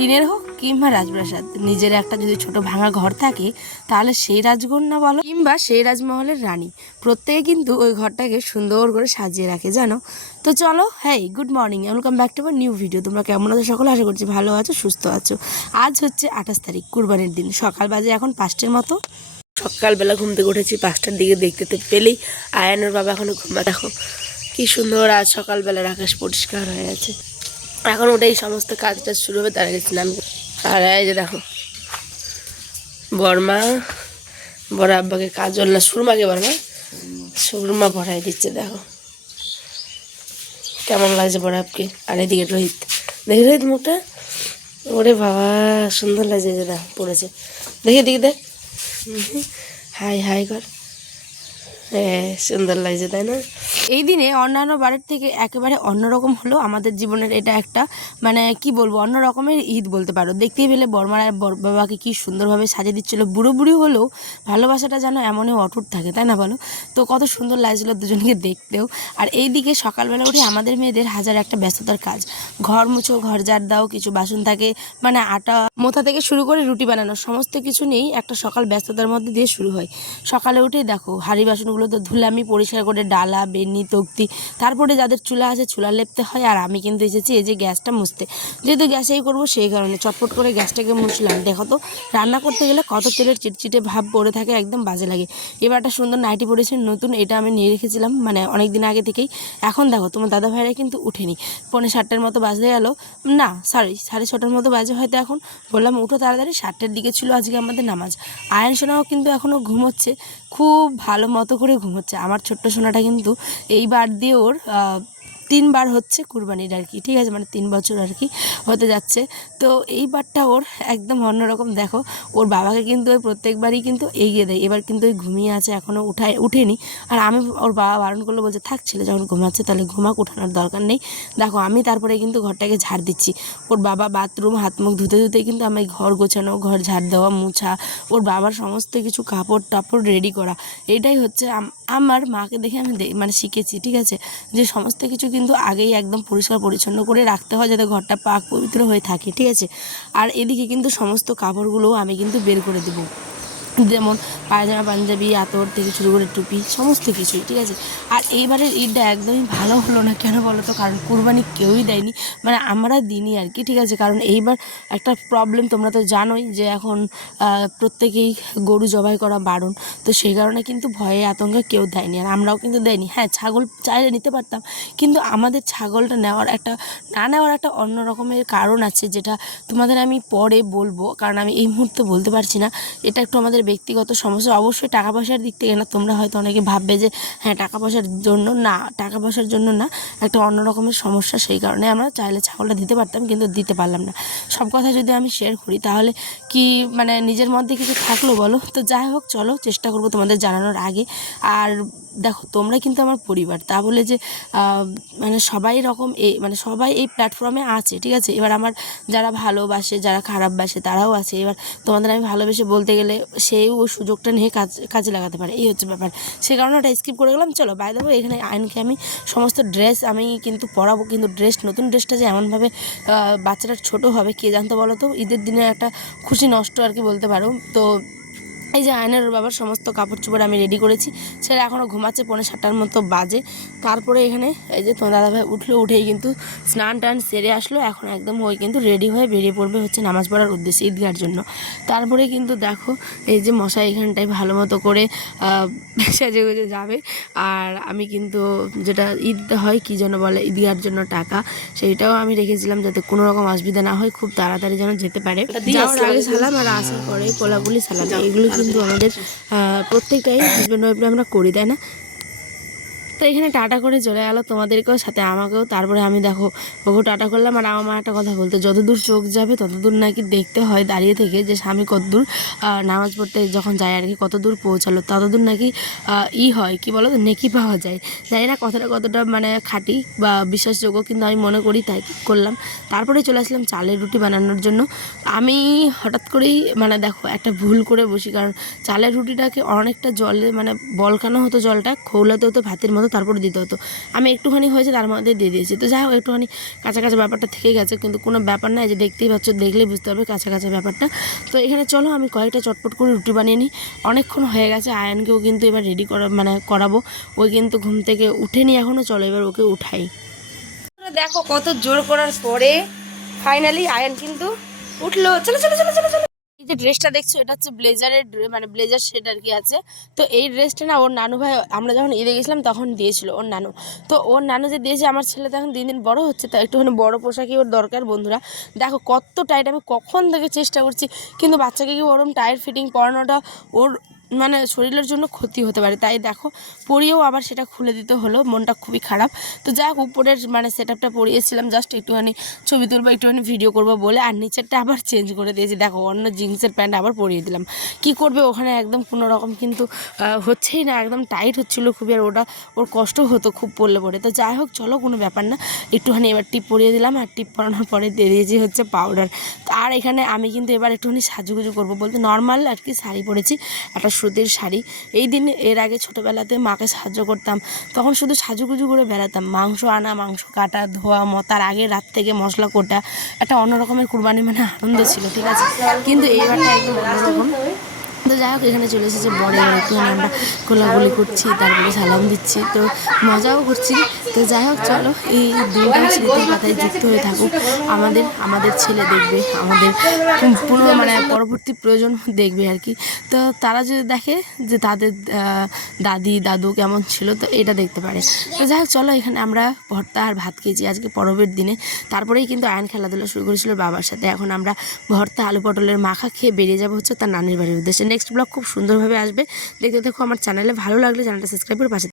টিনের হোক কিংবা রাজপ্রাসাদ, নিজের একটা যদি ছোট ভাঙা ঘর থাকে তাহলে সেই রাজকন্যা বলো কিংবা সেই রাজমহলের রানী, প্রত্যেকে কিন্তু ওই ঘরটাকে সুন্দর করে সাজিয়ে রাখে জানো। তো চলো, হ্যাঁ, good morning, welcome back to my new video. তোমরা কেমন আছো? সকলে আশা করছি ভালো আছো, সুস্থ আছো। আজ হচ্ছে 28 তারিখ, কুরবানির দিন। সকাল বাজে এখন 5টার মতো। সকালবেলা ঘুম থেকে উঠেছি 5টার দিকে, দেখতে তো পেলেই আয়ানোর বাবা এখনো ঘুমা। দেখো কি সুন্দর আজ সকালবেলার আকাশ পরিষ্কার হয়ে আছে। এখন ওটাই সমস্ত কাজটা শুরু হবে, তার আগে স্নান। আর এই যে দেখো বর্মা বড় আব্বাকে কাজল না সুরমাকে বর্মা সুরমা ভরাই দিচ্ছে। দেখো কেমন লাগছে বড় আব্বাকে। আর এদিকে রোহিত, দেখি রোহিত মুখটা, ওরে বাবা সুন্দর লাগছে। যে দেখো পড়েছে, দেখি দিকে দেখ, হাই হাই কর। হ্যাঁ সুন্দর লাগছে তাই না? এই দিনে অন্যান্য বারের থেকে একেবারে অন্যরকম হলো আমাদের জীবনের। এটা একটা মানে কি বলবো, অন্য রকমের ঈদ বলতে পারো। দেখতেই পেলে বর্মার আর বাবাকে কি সুন্দরভাবে সাজিয়ে দিচ্ছিলো। বুড়ো বুড়ি হলেও ভালোবাসাটা যেন এমনই অটুট থাকে, তাই না বলো? তো কত সুন্দর লাগছিলো দুজনকে দেখতেও। আর এই দিকে সকালবেলা উঠে আমাদের মেয়েদের হাজার একটা ব্যস্ততার কাজ। ঘর মুছো, ঘর ঝাড় দাও, কিছু বাসন থাকে, মানে আটা মোথা থেকে শুরু করে রুটি বানানো, সমস্ত কিছু নিয়েই একটা সকাল ব্যস্ততার মধ্যে দিয়ে শুরু হয়। সকালে উঠেই দেখো হাঁড়ি বাসনগুলো তো ধুলে আমি পরিষ্কার করে, ডালা বেনি তক্তি, তারপরে যাদের চুলা আছে চুলা লেপতে হয়। আর আমি কিন্তু এসেছি এই যে গ্যাসটা মুছতে, যেহেতু গ্যাসেই করবো সেই কারণে চটপট করে গ্যাসটাকে মুছলাম। দেখো তো রান্না করতে গেলে কত তেলের চিটচিটে ভাব পড়ে থাকে, একদম বাজে লাগে। এবার একটা সুন্দর নাইটি পরেছি নতুন, এটা আমি নিয়ে রেখেছিলাম মানে অনেক দিন আগে থেকেই। এখন দেখো তোমার দাদা ভাইরা কিন্তু উঠেনি, 5:45 মতো বাজতে গেল, না সরি 6:30 মতো বাজে হয়তো। এখন বললাম উঠো তাড়াতাড়ি, 7টার দিকে ছিল আজকে আমাদের নামাজ। আয়ন সোনাও কিন্তু এখনও ঘুমোচ্ছে, খুব ভালো মতো করে ঘুমোচ্ছে। আমার ছোট্ট সোনাটা কিন্তু এইবার দিয়ে ওর 3বার হচ্ছে কুরবানির আর কি, ঠিক আছে, মানে 3 বছর আর কি হতে যাচ্ছে। তো এইবারটা ওর একদম অন্যরকম। দেখো ওর বাবাকে কিন্তু ওই প্রত্যেকবারই কিন্তু এগিয়ে দেয়। এবার কিন্তু ওই ঘুমিয়ে আছে, এখনও উঠেনি। আর আমি ওর বাবা বারণ করলো, বলছে থাক ছেলে যখন ঘুমাচ্ছে তাহলে ঘুমাক, উঠানোর দরকার নেই। দেখো আমি তারপরে কিন্তু ঘরটাকে ঝাড় দিচ্ছি। ওর বাবা বাথরুম হাত মুখ ধুতে ধুতেই কিন্তু আমি ঘর গোছানো, ঘর ঝাড় দেওয়া, মুছা, ওর বাবার সমস্ত কিছু কাপড় টাপড় রেডি করা। এটাই হচ্ছে আমার মাকে দেখে আমি মানে শিখেছি, ঠিক আছে, যে সমস্ত কিছু কিন্তু আগেই একদম পরিষ্কার পরিচ্ছন্ন করে রাখতে হয়, যাতে ঘরটা পাক পবিত্র হয়ে থাকে, ঠিক আছে। আর এদিকে কিন্তু সমস্ত কাপড়গুলোও আমি কিন্তু বের করে দেবো, যেমন পায়জামা পাঞ্জাবি আতর থেকে শুরু করে টুপি, সমস্ত কিছুই, ঠিক আছে। আর এইবারের ঈদটা একদমই ভালো হলো না, কেন বলো তো? কারণ কুরবানি কেউই দেয়নি, মানে আমরা দিনই আর কি, ঠিক আছে। কারণ এইবার একটা প্রবলেম, তোমরা তো জানোই যে এখন প্রত্যেকেই গরু জবাই করা বারণ। তো সেই কারণে কিন্তু ভয়ে আতঙ্কে কেউ দেয়নি, আর আমরাও কিন্তু দেয়নি। হ্যাঁ ছাগল চাইলে নিতে পারতাম, কিন্তু আমাদের ছাগলটা নেওয়ার একটা না নেওয়ার একটা অন্য রকমের কারণ আছে, যেটা তোমাদের আমি পরে বলবো, কারণ আমি এই মুহূর্তে বলতে পারছি না। এটা একটু আমাদের ব্যক্তিগত সমস্যা, অবশ্যই টাকা পয়সার দিক থেকে না। তোমরা হয়তো অনেকে ভাববে যে হ্যাঁ টাকা পয়সার জন্য, না, টাকা পয়সার জন্য না, একটা অন্য রকমের সমস্যা। সেই কারণে আমরা চাইলে ছাগলটা দিতে পারতাম, কিন্তু দিতে পারলাম না। সব কথা যদি আমি শেয়ার করি তাহলে কি মানে নিজের মধ্যে কিছু থাকলো বলো? তো যাই হোক, চলো চেষ্টা করবো তোমাদের জানানোর আগে। আর দেখো তোমরা কিন্তু আমার পরিবার, তা বলে যে মানে সবাই রকম মানে সবাই এই প্ল্যাটফর্মে আছে, ঠিক আছে। এবার আমার যারা ভালোবাসে, যারা খারাপ বাসে, তারাও আছে। এবার তোমাদের আমি ভালোবেসে বলতে গেলে সেও ওই সুযোগটা নিয়ে কাজে লাগাতে পারে, এই হচ্ছে ব্যাপার। সে কারণে ওটা স্কিপ করে গেলাম। চলো বাই দেবো। এখানে আইনকে আমি সমস্ত ড্রেস আমি কিন্তু পরাবো, কিন্তু নতুন ড্রেসটা যে এমনভাবে বাচ্চাটার ছোটো হবে কে জানতো বলো তো? ঈদের দিনে একটা খুশি নষ্ট আর কি বলতে পারো। তো এই যে আয়নার বাবার সমস্ত কাপড় চোপড় আমি রেডি করেছি, সেটা এখনও ঘুমাচ্ছে, 5:45 মতো বাজে। তারপরে এখানে এই যে তোমার দাদাভাই উঠেই কিন্তু স্নান টান সেরে আসলো। এখন একদম ওই কিন্তু রেডি হয়ে বেরিয়ে পড়বে হচ্ছে নামাজ পড়ার উদ্দেশ্যে, ঈদগার জন্য। তারপরে কিন্তু দেখো এই যে মশাই এখানটায় ভালো মতো করে সেজে গুজে যাবে। আর আমি কিন্তু যেটা ঈদ হয় কী যেন বলে, ঈদগার জন্য টাকা, সেইটাও আমি রেখেছিলাম যাতে কোনো রকম অসুবিধা না হয়, খুব তাড়াতাড়ি যেন যেতে পারে। যাওয়ার আগে সালাম আর আসার পরে কোলাকুলি সালাম, এগুলো কিন্তু আমাদের প্রত্যেকটাই হাজব্যান্ড ওয়াইফরা আমরা করি, তাই না? তো এখানে টাটা করে চলে গেলো তোমাদেরকেও, সাথে আমাকেও। তারপরে আমি দেখো ওকে টাটা করলাম। আর আমার মা একটা কথা বলতো, যতদূর চোখ যাবে ততদূর নাকি দেখতে হয় দাঁড়িয়ে থেকে, যে স্বামী কতদূর নামাজ পড়তে যখন যায় আর কি, কতদূর পৌঁছালো, ততদূর নাকি হয় কি বলো তো, নেকি পাওয়া যায়। জানি না কথাটা কতটা মানে খাঁটি বা বিশ্বাসযোগ্য, কিন্তু আমি মনে করি তাই করলাম। তারপরে চলে আসলাম চালের রুটি বানানোর জন্য। আমি হঠাৎ করেই মানে দেখো একটা ভুল করে বসি, কারণ চালের রুটিটাকে অনেকটা জলে মানে বলকানো হতো, জলটা খৌলাতে হতো, ভাতের মতো তারপরে দিতে হতো। আমি একটুখানি হয়েছে তার মধ্যে দিয়ে দিয়েছি। তো যাই হোক একটুখানি কাঁচা কাঁচা ব্যাপারটা থেকে গেছে, কিন্তু কোনো ব্যাপার না, এই যে দেখতেই পাচ্ছ, দেখলেই বুঝতে পারবে কাঁচা কাঁচা ব্যাপারটা। তো এখানে চলো আমি কয়েকটা চটপট করে রুটি বানিয়ে নিই। অনেকক্ষণ হয়ে গেছে, আয়ানকেও কিন্তু এবার রেডি করাবো। ওই কিন্তু ঘুম থেকে উঠেনি এখনও, চলো এবার ওকে উঠাই। দেখো কত জোর করার পরে ফাইনালি আয়ান কিন্তু উঠলো। চলো চলো চলো চলো চলো। এই যে ড্রেসটা দেখছো, এটা হচ্ছে ব্লেজারের মানে ব্লেজার শেড আর কি আছে। তো এই ড্রেসটা না ওর নানু ভাই, আমরা যখন ঈদে গেছিলাম তখন দিয়েছিল ওর নানু। তো ওর নানু যে দিয়েছে, আমার ছেলে তো এখন দিন দিন বড় হচ্ছে, তো একটুখানি বড় পোশাকই ওর দরকার। বন্ধুরা দেখো কত টাইট, আমি কখন থেকে চেষ্টা করছি, কিন্তু বাচ্চাকে কি ওরম টাইট ফিটিং পরানোটা ওর মানে শরীরের জন্য ক্ষতি হতে পারে, তাই দেখো পরিয়েও আবার সেটা খুলে দিতে হলো, মনটা খুবই খারাপ। তো যাই হোক উপরের মানে সেট আপটা পরিয়েছিলাম জাস্ট একটুখানি ছবি তুলবো, একটুখানি ভিডিও করবো বলে, আর নিচেরটা আবার চেঞ্জ করে দিয়েছি। দেখো অন্য জিন্সের প্যান্ট আবার পরিয়ে দিলাম। কি করবে, ওখানে একদম কোনো রকম কিন্তু হচ্ছেই না, একদম টাইট হচ্ছিলো খুবই, আর ওটা ওর কষ্ট হতো খুব পরলে পরে। তো যাই হোক চলো কোনো ব্যাপার না, একটুখানি এবার টিপ পরিয়ে দিলাম, আর টিপ পরানোর পরে দিয়ে দিয়েছি হচ্ছে পাউডার। আর এখানে আমি কিন্তু এবার একটুখানি সাজুগুজু করবো, বলতে নর্মাল আর কি শাড়ি পরেছি, একটা সুতির শাড়ি। এই দিন এর আগে ছোটোবেলাতে মাকে সাহায্য করতাম, তখন শুধু সাজুগুজু করে বেড়াতাম, মাংস আনা, মাংস কাটা, ধোয়া, তার আগে রাত থেকে মশলা কোটা, একটা অন্য রকমের কুরবানি মানে আনন্দ ছিল, ঠিক আছে। কিন্তু এইবারটা একদম অন্যরকম। তো যাই হোক এখানে চলে এসেছে বড়, একটুখানি আমরা কোলাগুলি করছি, তারপরে সালাম দিচ্ছি, তো মজাও করছি। তো যাই হোক চলো এই দিনটা স্মৃতির পাতায় যুক্ত হয়ে থাকুক, আমাদের ছেলে দেখবে, আমাদের পুরো মানে পরবর্তী প্রয়োজন দেখবে আর কি। তো তারা যদি দেখে যে তাদের দাদি দাদু কেমন ছিল, তো এটা দেখতে পারে। তো যাই হোক চলো এখানে আমরা ভর্তা আর ভাত খেয়েছি আজকে পরবের দিনে। তারপরেই কিন্তু আয়ন খেলাধুলা শুরু করেছিল বাবার সাথে। এখন আমরা ভর্তা আলু পটলের মাখা খেয়ে বেরিয়ে যাবো হচ্ছে তার নানির বাড়ির উদ্দেশ্যে। নেক্সট ব্লগ খুব সুন্দরভাবে আসবে, দেখতে দেখো আমার চ্যানেলে। ভালো লাগলে চ্যানেলটা সাবস্ক্রাইব করে পাশে